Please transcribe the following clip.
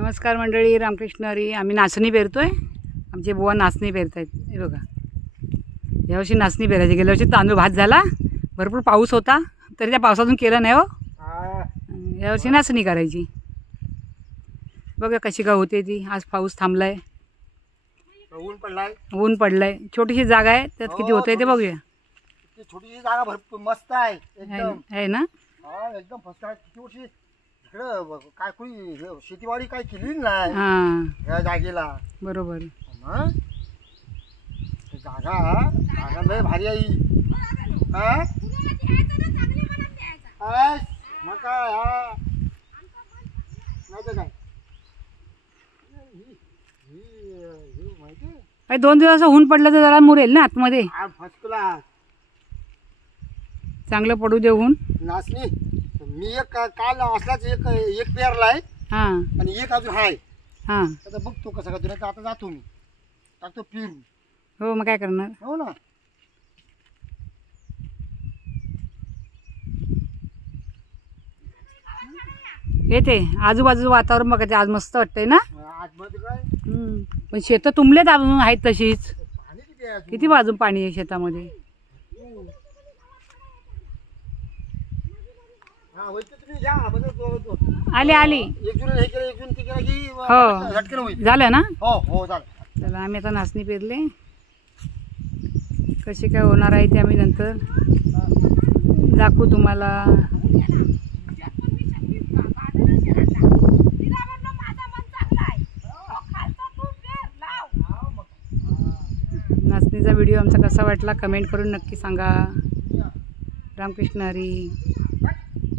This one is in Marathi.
नमस्कार मंडळी, रामकृष्ण हरी. आम्ही नाचणी पेरतोय. आमचे बुवा नाचणी पेरतायत. हे बघा, यावर्षी नाचणी पेरायची. गेल्या वर्षी तांदूळ भात झाला, भरपूर पाऊस होता, तरी त्या पावसातून केलं नाही हो. यावर्षी नाचणी करायची. बघा कशी का होते ती. आज पाऊस थांबलाय, ऊन पडलाय. छोटीशी जागा आहे, त्यात किती होतंय ते बघूया. छोटीशी जागा भरपूर मस्त आहे एकदम. आहे ना, एकदम फर्स्ट क्लास. किती वर्षी इकडं काय कोणी शेतीवाडी काय केली नाही या जागेला. बरोबर. जागा जागा लय भारी आहे. मग काय नाही तर काय 2 दिवस ऊन पडलं तर जरा मुरेल ना आतमध्ये. फर्स्ट क्लास चांगलं पडू दे ऊन. नाचणी मी एक काल असलाच एक पेरलाय आणि एक अजून आहे. आता बघतो कसं का. आता जातो मी, टाकतो फिरून. हो, मग काय करणार. हो ना. येते आजूबाजूचं वातावरण बघा, ते आज मस्त वाटतंय ना. आज मध्ये काय पण शेतं तुंबलेत अजून आहेत तशीच. पाणी किती आहे? किती बाजून पाणी आहे शेतामध्ये. आली आली. हो झालं ना. हो हो झालं. चला, आम्ही आता नाचणी पेरले. कशी काय होणार आहे ते आम्ही नंतर दाखवू तुम्हाला. नाचणीचा व्हिडिओ आमचा कसा वाटला कमेंट करून नक्की सांगा. रामकृष्ण हरी.